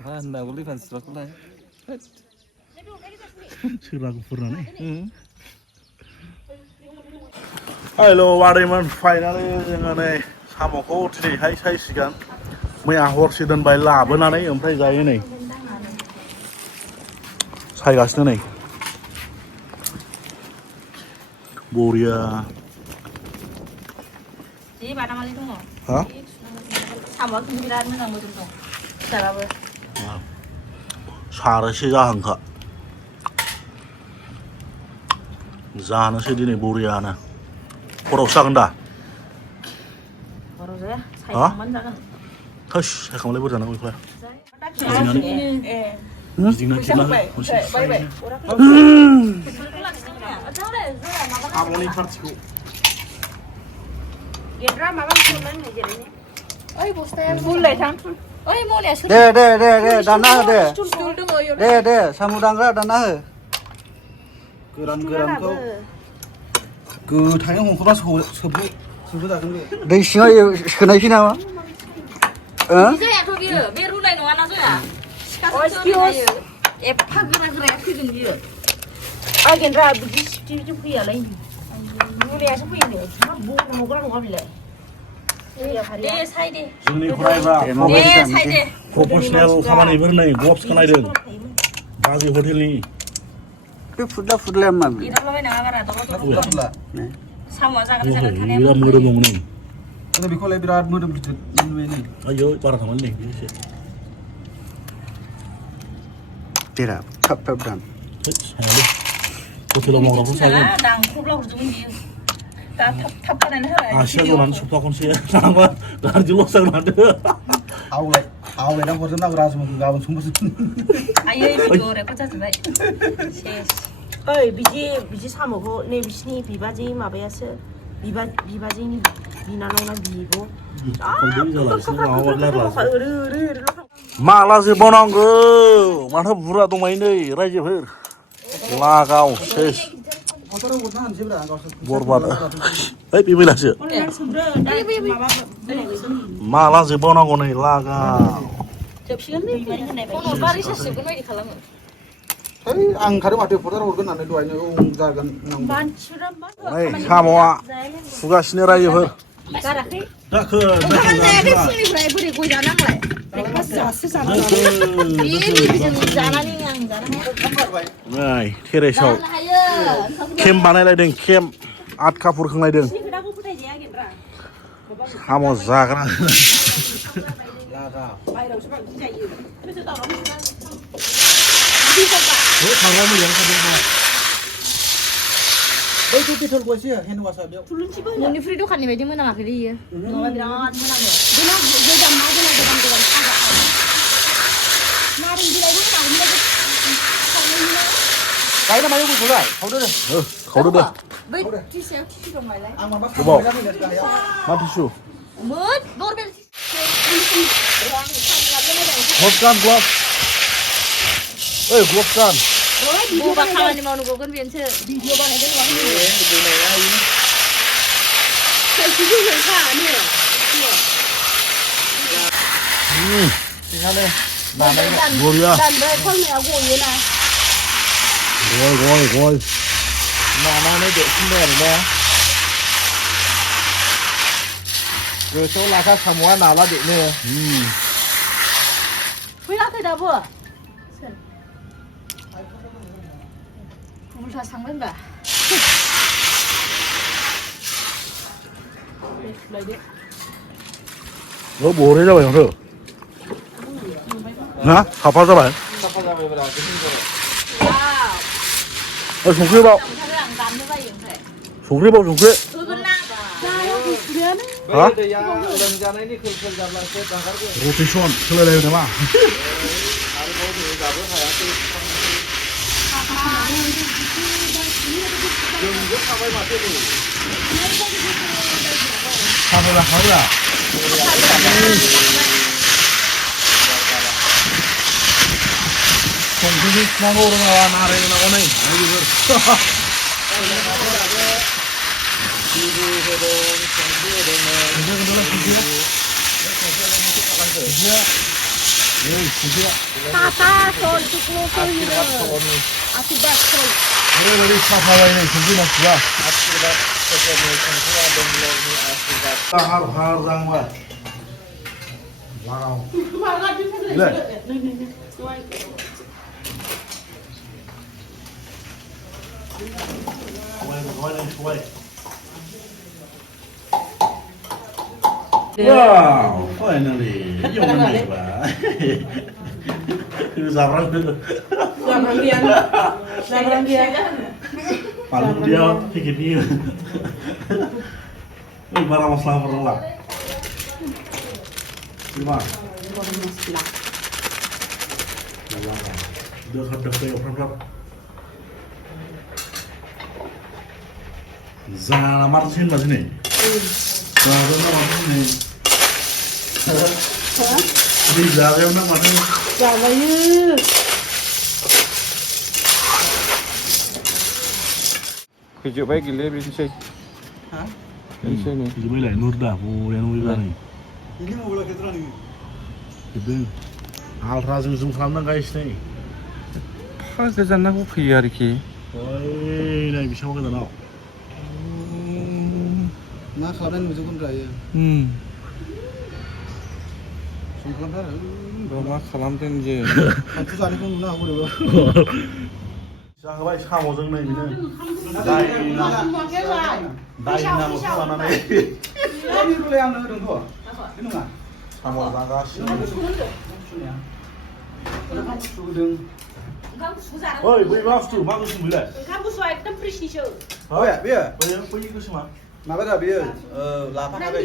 Nauli fans sekolah. Sila pernah nih. Halo Wariman, finally जोङो नै साम'खौ दिनैहाय सायसिगोन मैया हरसे दोनबाय लाबोनानै ओमफ्राय जायो नै सायगासिनो नै बरिया Jadi Batamali dong. Hah? Sama birat menang betul dong. Salah सारोसो जाहांखा जानोसै दिनै बरियानो खरावसो जागोन दा Baru saya sayang जागोन. थोस सायखांलाय बोरै जानांगौ बेखौलाय साम'नि पार्टिखौ Oi bostaya mulai थां. Oi mulai sudah. दे दाना हो दे साम' दांग्रा दाना हो गोरानखौ गोथाङै हमख'बा सोबजागोन बे दै सिङाव सोनायसै नामा Jayaथ' बियो बे रुनाय नङाना जाया सिखाजों एफा गोरा फैगोन बियो आगेनद्रा बिदि सिफटिजों फैयालाय मुलियासो फैयो मा बनांगौरा नङा बिलाय दे साय दे जोंनि फरायबा प्रफेसनेल खामानिफोर नै ग्लब्स खालायदों बाजै हटेलनि बे फुदला मा इरालाबाय नाङा बारा दङ साम'आ जागोन जागोन थानाया बिराद मोदोम दङ नै आरो बेखौलाय बिराद मोदोम गिदिर मोनबाय नै आयो बारा थांबाय नै एसे देरा थाब दान सायालै हटेलाव मावग्राखौ सागोन दांख्रुबला हरजोबगोन बियो दा थाब बानायना होलाय आसिया जनानै सप्ता खनसे नाङाबा गाज्रि लस जागोन माथो आवलायना हरजोबनांगौ राजमोन गाबोन संबासो आयै भिडिअ रेकर्ड जाजोबबाय सेस ओइ बिदि साम'खौ नै बिसिनि बिबाजै माबायासो बिबाजैनि बिनानावना बिब' माला जोबबावनांगौ माथो बुरजा दंबायो नै रायजोफोर लागाव सेस बरबाद ओइ बे बेलासो माला जोबबावनांगौ नै लागाव आं ओंखारो माथो फटार हरगोन होननानै दहायनो जागोन नै साम'आ सुगासिनो रायजोफोर नै टेरेसाव केम्प बानायलायदों केम्प आट कापुर खोंलायदों साम' जाग्रा बैखौ बेटल गयसो हेन्ड वाशआ बेयाव न'निफ्राय दखाननि बायदि मोनामाखै इयो नङाबा बिराद मोनामो नारें बिलाइबो गायना मायो गयखौलाय खावदो खावदो दे बै टिसायाव टिसु दंलाय आं माबा गोबाव मा टिसु मोद नर्मेल ग्लब्स गान ग्लब्स ओइ ग्लब्स गान बबा खामानि मावनो गगोन बेनोसो भिडिअ बानायदों बरिया दानबाय खलनाया गयोना गय नानानै देरसिनबाय आरो ना गोसोआव लाखा साम'आ नाला देनो फैयाखै दाबो उल्था सांबाय होनबा बरिया जाबाय माथो ना साफा जाबाय संख्रि बाव संख्रि रटेसन सोलायलायो नामा साबोला खाया संख्रि सिनांगौ रोङाबा नारें नांगौ नै Nih, kuncinya. Tata sol tuklo sol gitu. Akibat sol. Ini dari Papua ini, kuncinya gua. Har rang ba. Wow. Lihat. Wow, finally. Yung ano ba? Sabrang dulu. Sabrang dia. Paling dia pikir dia. Ini barang masalah lah. Gimana? Udah kadang kayak apa? Zana martin mas ini. Zana martin. Ini Zana martin. Jawayu. Kerja baik gila beli sih. Hah? Beli sih ni. Ini boleh Nurda, bu yang boleh ni. Ini mau bola keteran ini. Itu hal razım zoom kalan guys ni. Pas kesan aku kaya ki. Oi, ni bisa makan tak? Mak kalian musuh raya. Sungkan dah. Bawa kalam ten je. Aku sana pun nak aku dulu. Jangan baik kamu jeng ni ni. Dai na mo sana ni. Ini boleh yang nak dulu. Ini nggak? Kamu jangan Oi, bui waktu, bagus sembilan. Kamu suai tem preciso. Oh ya, biar. Pergi ke sana. Nak dah biar. Lapar apa?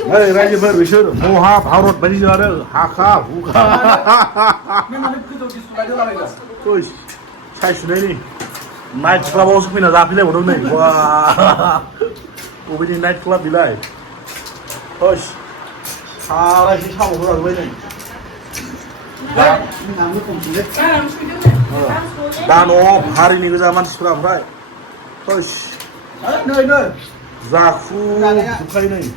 Hei, raja berbisur. Moha, Bharat, bagi jara, haka, buka. Ini mana kita tu sekolah dia lagi dah. Tuh, saya sudah ni. Night club harus pindah tapi le, bodoh ni. Wah, ubin night club bilai. Tuh, salah sih kamu bodoh ni. Ini nama komplit. Dan hari ni zaman sekolah berai. Tuh, Nơi. zaku, bukan ni.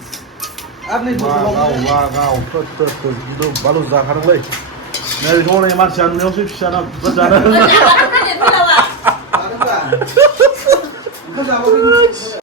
Apa ni? Wow, betul. Itu baru zakar lagi. Nanti kalau yang macam ni usah sana berjalan. Jangan tanya bila, Pak. Ada tak? Kau jawab ini.